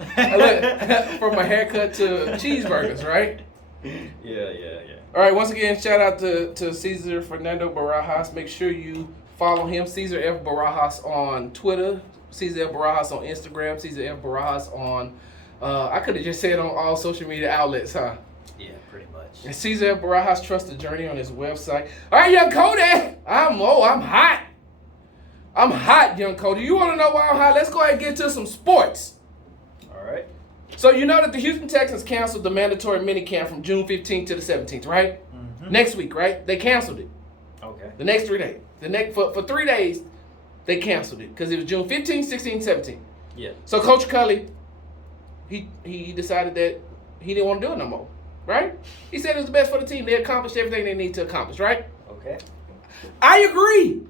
Look, from a haircut to cheeseburgers, right? Yeah. All right, once again, shout out to Cesar Fernando Barajas. Make sure you follow him, Cesar F. Barajas on Twitter, Cesar F. Barajas on Instagram, Cesar F. Barajas on, I could have just said on all social media outlets, huh? Yeah, pretty much. And Cesar F. Barajas Trust the Journey on his website. All right, young Cody, I'm hot. I'm hot, young Cody. You want to know why I'm hot? Let's go ahead and get to some sports. All right. So you know that the Houston Texans canceled the mandatory minicamp from June 15th to the 17th, right? Mm-hmm. Next week, right? They canceled it. Okay. The next 3 days. For 3 days, they canceled it because it was June 15th, 16th, 17th. Yeah. So Coach Culley, he decided that he didn't want to do it no more, right? He said it was best for the team. They accomplished everything they need to accomplish, right? Okay. I agree.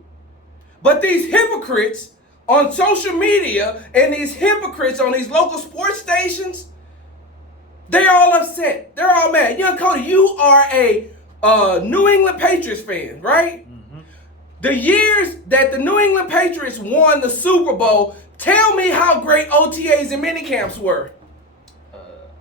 But these hypocrites on social media and these hypocrites on these local sports stations, they're all upset. They're all mad. Young Cody, you are a New England Patriots fan, right? Mm-hmm. The years that the New England Patriots won the Super Bowl, tell me how great OTAs and minicamps were.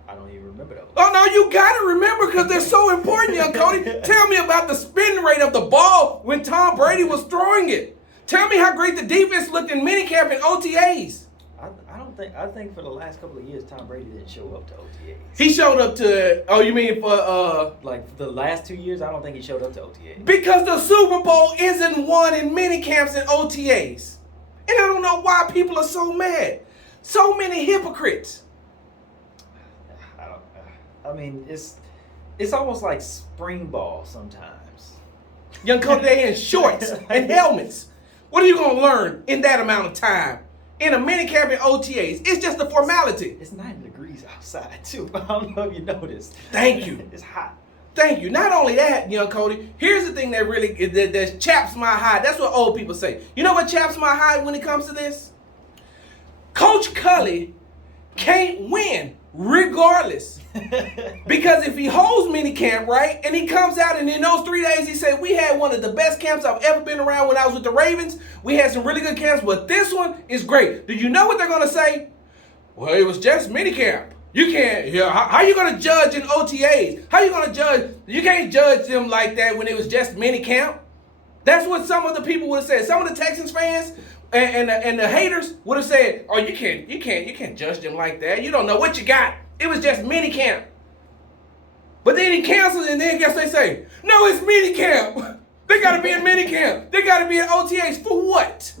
I don't even remember those. Oh, no, you got to remember because they're so important, young Cody. Tell me about the spin rate of the ball when Tom Brady was throwing it. Tell me how great the defense looked in minicamp and OTAs. I think for the last couple of years, Tom Brady didn't show up to OTAs. He showed up to, oh, you mean for, like the last 2 years, I don't think he showed up to OTAs. because the Super Bowl isn't won in minicamps and OTAs. And I don't know why people are so mad. So many hypocrites. I mean, it's almost like spring ball sometimes. Young Cody, they in shorts and helmets. What are you going to learn in that amount of time? In a minicamp and OTAs. It's just a formality. It's 90 degrees outside, too. I don't know if you noticed. Thank you. It's hot. Thank you. Not only that, young Cody, here's the thing that really that chaps my hide. That's what old people say. You know what chaps my hide when it comes to this? Coach Culley can't win regardless. Because if he holds minicamp, right, and he comes out and in those 3 days he said, we had one of the best camps I've ever been around when I was with the Ravens. We had some really good camps, but this one is great. Do you know what they're going to say? Well, it was just minicamp. You can't, how you going to judge in OTAs? How you going to judge? You can't judge them like that when it was just minicamp. That's what some of the people would have said. Some of the Texans fans and the haters would have said, oh, you can't judge them like that. You don't know what you got. It was just minicamp. But then he canceled, and then guess they say, no, it's minicamp. They got to be in minicamp. They got to be in OTAs. For what?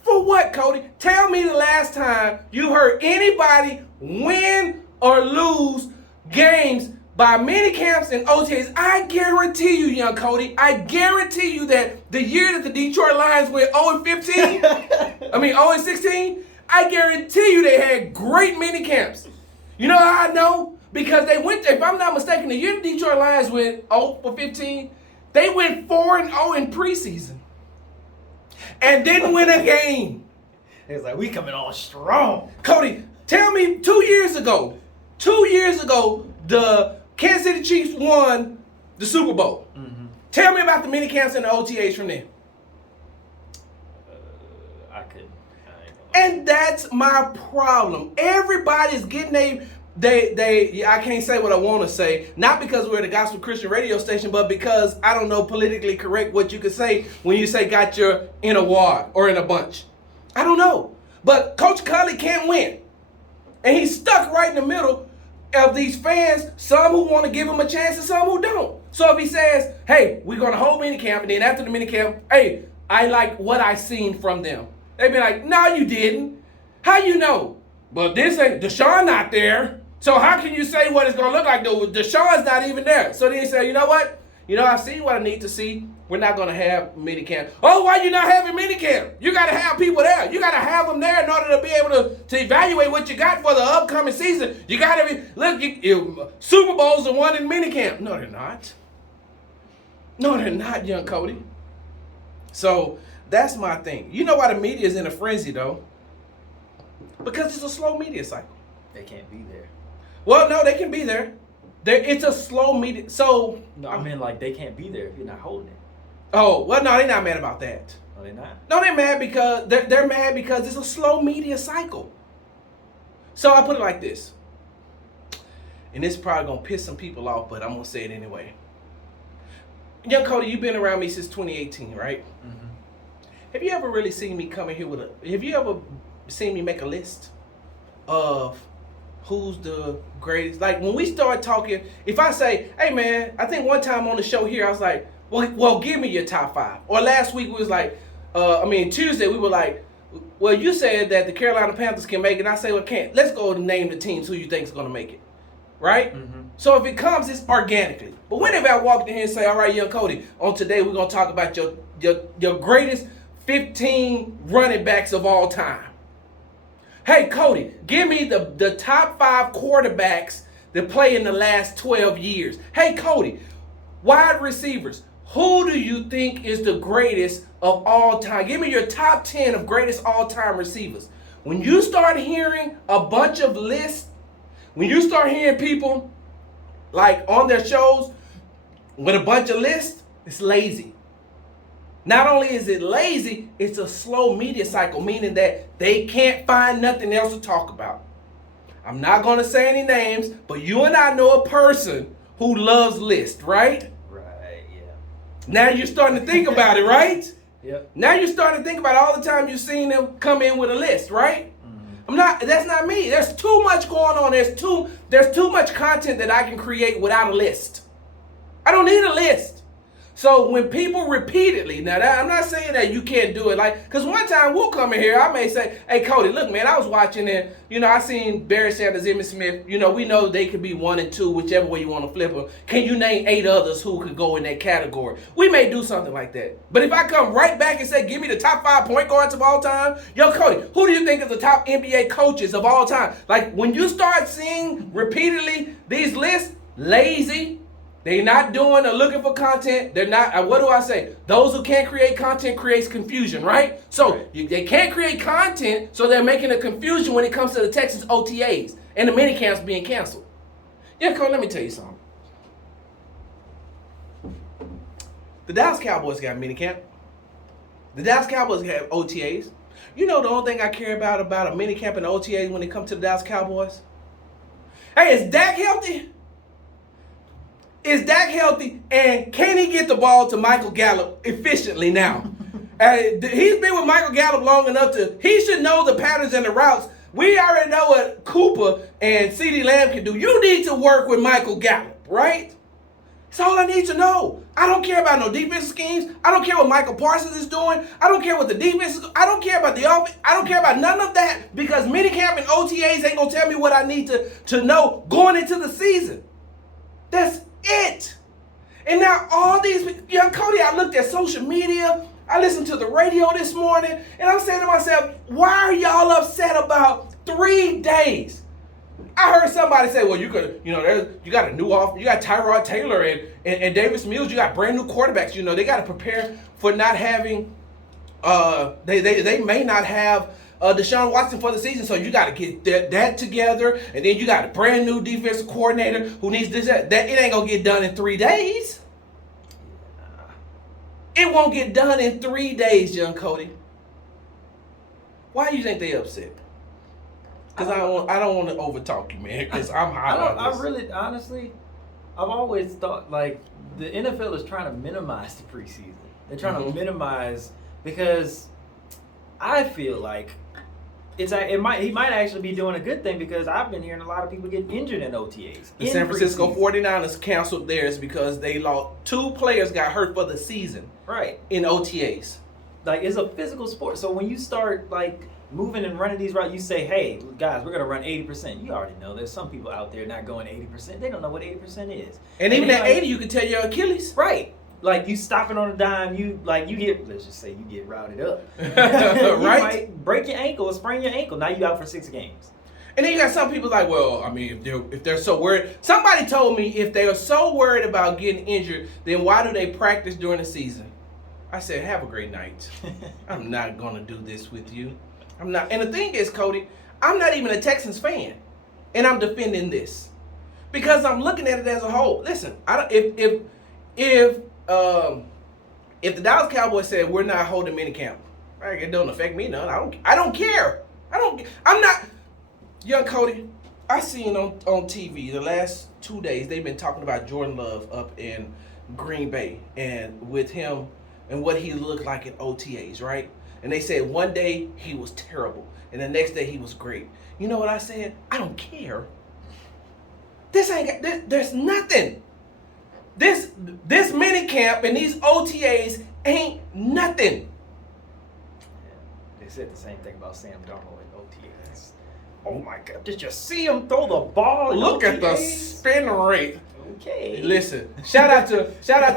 For what, Cody? Tell me the last time you heard anybody win or lose games by minicamps and OTAs. I guarantee you, young Cody, I guarantee you that the year that the Detroit Lions went 0-15, 0-16, I guarantee you they had great minicamps. You know how I know? Because they went, if I'm not mistaken, the year the Detroit Lions went 0-15, they went 4-0 in preseason and didn't win a game. It was like, we coming on strong. Cody, tell me 2 years ago, the Kansas City Chiefs won the Super Bowl. Mm-hmm. Tell me about the minicamps and the OTAs from there. I couldn't. And that's my problem. Everybody's getting I can't say what I want to say, not because we're the gospel Christian radio station, but because I don't know politically correct what you could say when you say got your in a wad or in a bunch. I don't know. But Coach Culley can't win. And he's stuck right in the middle of these fans, some who want to give him a chance and some who don't. So if he says, hey, we're going to hold minicamp, and then after the minicamp, hey, I like what I seen from them. They'd be like, no, you didn't. How you know? But this ain't, Deshaun not there. So how can you say what it's going to look like? Deshaun's not even there. So then he say, you know what? I've seen what I need to see. We're not going to have minicamp. Oh, why you not having minicamp? You got to have people there. You got to have them there in order to be able to evaluate what you got for the upcoming season. You got to be, look, Super Bowls are won in minicamp. No, they're not. No, they're not, young Cody. So that's my thing. You know why the media is in a frenzy, though? Because it's a slow media cycle. They can't be there. Well, no, they can be there. It's a slow media. So no, I mean like they can't be there if you're not holding it. Oh, well, no, they're not mad about that. No, they're not. No, they're mad because they're mad because it's a slow media cycle. So I put it like this. And this is probably going to piss some people off, but I'm going to say it anyway. Young Cody, you've been around me since 2018, right? Mm-hmm. Have you ever really seen me come in here have you ever seen me make a list of who's the greatest? Like when we start talking, if I say, hey man, I think one time on the show here, I was like, well, give me your top 5. Or last week we was like, Tuesday we were like, well, you said that the Carolina Panthers can make it. And I say, well, can't. Let's go and name the teams who you think is going to make it. Right? Mm-hmm. So if it comes, it's organically. But whenever I walk in here and say, all right, young Cody, on today we're going to talk about your greatest 15 running backs of all time. Hey, Cody, give me the top 5 quarterbacks that play in the last 12 years. Hey, Cody, wide receivers. Who do you think is the greatest of all time? Give me your top 10 of greatest all-time receivers. When you start hearing a bunch of lists, when you start hearing people like on their shows with a bunch of lists, it's lazy. Not only is it lazy, it's a slow media cycle, meaning that they can't find nothing else to talk about. I'm not going to say any names, but you and I know a person who loves lists, right? Right, yeah. Now you're starting to think about it, right? Yep. Now you're starting to think about all the time you've seen them come in with a list, right? That's not me. There's too much going on. There's too much content that I can create without a list. I don't need a list. So when people repeatedly, I'm not saying that you can't do it, because one time we'll come in here, I may say, hey, Cody, look, man, I was watching it, I seen Barry Sanders, Emmitt Smith, we know they could be 1 and 2, whichever way you want to flip them. Can you name 8 others who could go in that category? We may do something like that. But if I come right back and say, give me the top 5 point guards of all time, yo, Cody, who do you think is the top NBA coaches of all time? Like, when you start seeing repeatedly these lists, lazy, they're not doing or looking for content. They're not, what do I say? Those who can't create content creates confusion, right? So they can't create content, so they're making a confusion when it comes to the Texans OTAs and the minicamps being canceled. Yeah, Cole, let me tell you something. The Dallas Cowboys got minicamp. The Dallas Cowboys have OTAs. The only thing I care about a minicamp and OTAs when it comes to the Dallas Cowboys? Hey, is Dak healthy? Is Dak healthy, and can he get the ball to Michael Gallup efficiently now? He's been with Michael Gallup long enough he should know the patterns and the routes. We already know what Cooper and CeeDee Lamb can do. You need to work with Michael Gallup, right? That's all I need to know. I don't care about no defensive schemes. I don't care what Michael Parsons is doing. I don't care what the defense is. I don't care about the offense. I don't care about none of that because minicamp and OTAs ain't going to tell me what I need to know going into the season. That's it. And now all these, young Cody, I looked at social media, I listened to the radio this morning, and I'm saying to myself, why are y'all upset about 3 days? I heard somebody say, well, you got a new offer, you got Tyrod Taylor and Davis Mills, you got brand new quarterbacks, they got to prepare for not having, they may not have Deshaun Watson for the season, so you got to get that together, and then you got a brand new defensive coordinator who needs this. That it ain't gonna get done in 3 days. It won't get done in 3 days, young Cody. Why do you think they upset? Because I don't want to overtalk you, man. Because I'm hot on this. I really, honestly, I've always thought like the NFL is trying to minimize the preseason. They're trying to minimize because I feel like he might actually be doing a good thing because I've been hearing a lot of people get injured in OTAs. The San Francisco 49ers canceled theirs because they lost 2 players got hurt for the season. Right. In OTAs. Like it's a physical sport. So when you start like moving and running these routes, you say, hey, guys, we're going to run 80%. You already know there's some people out there not going 80%. They don't know what 80% is. And even at 80, you can tell your Achilles. Right. Like you stopping on a dime, let's just say you get routed up. Right? You might break your ankle or sprain your ankle. Now you out for 6 games. And then you got some people like, well, I mean, if they're so worried. Somebody told me if they are so worried about getting injured, then why do they practice during the season? I said, have a great night. I'm not going to do this with you. I'm not. And the thing is, Cody, I'm not even a Texans fan. And I'm defending this. Because I'm looking at it as a whole. Listen, if the Dallas Cowboys said we're not holding minicamp, it don't affect me none. I don't care. I'm not. Young Cody, I seen on TV the last 2 days they've been talking about Jordan Love up in Green Bay and with him and what he looked like in OTAs, right? And they said one day he was terrible and the next day he was great. You know what I said? I don't care. There's nothing. This minicamp and these OTAs ain't nothing. They said the same thing about Sam Darnold in OTAs. Oh my God! Did you see him throw the ball? In Look OTAs? at the spin rate. Okay. Listen, shout out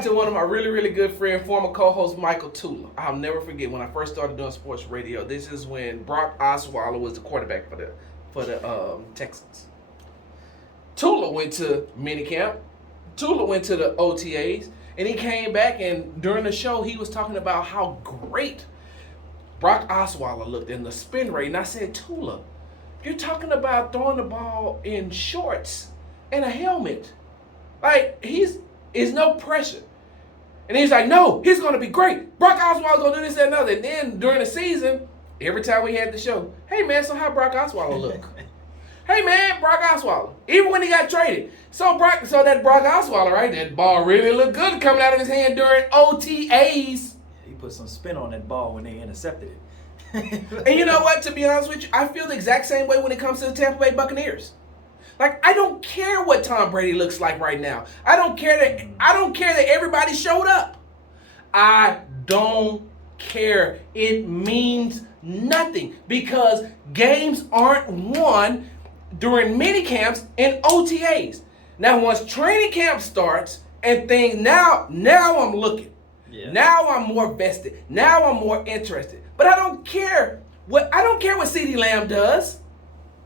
to one of my really good friend, former co-host Michael Tula. I'll never forget when I first started doing sports radio. This is when Brock Osweiler was the quarterback for the Texans. Tula went to minicamp. Tula went to the OTAs, and he came back, and during the show, he was talking about how great Brock Osweiler looked in the spin rate. And I said, Tula, you're talking about throwing the ball in shorts and a helmet. Like, it's no pressure. And he's like, no, he's going to be great. Brock Osweiler's going to do this and another. And then during the season, every time we had the show, hey, man, so how Brock Osweiler look? Hey, man, Brock Osweiler. Even when he got traded. So that Brock Osweiler, right, that ball really looked good coming out of his hand during OTAs. He put some spin on that ball when they intercepted it. And you know what, to be honest with you, I feel the exact same way when it comes to the Tampa Bay Buccaneers. Like, I don't care what Tom Brady looks like right now. I don't care that everybody showed up. I don't care. It means nothing because games aren't won during mini camps and OTAs. Now, once training camp starts and things, now I'm looking. Yeah. Now I'm more vested. Now I'm more interested. But I don't care what CeeDee Lamb does.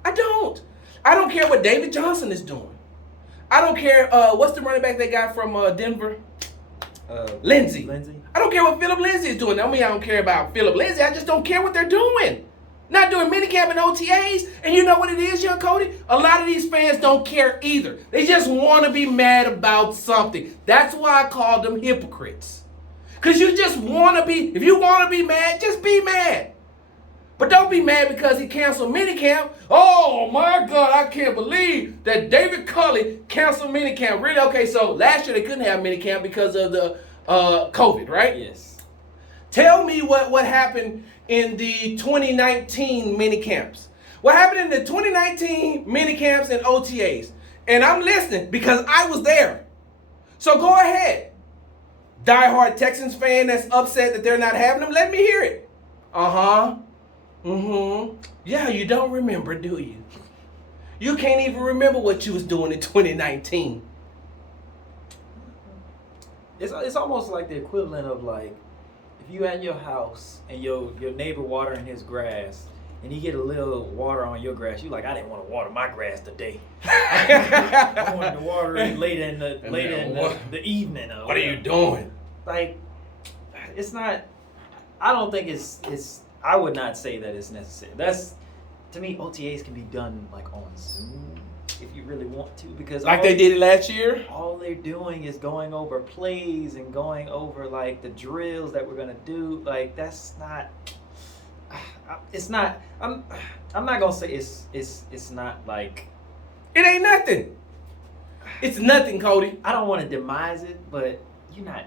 I don't care what David Johnson is doing. I don't care what's the running back they got from Denver? Lindsey. I don't care what Philip Lindsay is doing. I mean, I don't care about Philip Lindsay. I just don't care what they're doing. Not doing minicamp and OTAs. And you know what it is, young Cody? A lot of these fans don't care either. They just want to be mad about something. That's why I call them hypocrites. Because you just want to be, if you want to be mad, just be mad. But don't be mad because he canceled minicamp. Oh my God, I can't believe that David Culley canceled minicamp. Really? Okay, so last year they couldn't have minicamp because of the COVID, right? Yes. Tell me what happened in the 2019 minicamps. What happened in the 2019 minicamps and OTAs? And I'm listening because I was there. So go ahead. Diehard Texans fan that's upset that they're not having them, let me hear it. Uh-huh. Mm-hmm. Yeah, you don't remember, do you? You can't even remember what you was doing in 2019. It's almost like the equivalent of like if you at your house and your neighbor watering his grass and you get a little water on your grass, you like, I didn't want to water my grass today. I wanted to water it later in the evening. What are you doing? Like, it's not. I don't think it's. I would not say that it's necessary. That's, to me, OTAs can be done like on Zoom if you really want to, because like they did it last year. All they're doing is going over plays and going over like the drills that we're gonna do. Like that's not. It's not. I'm not gonna say it's not like. It ain't nothing. It's nothing, Cody. I don't want to demise it, but you're not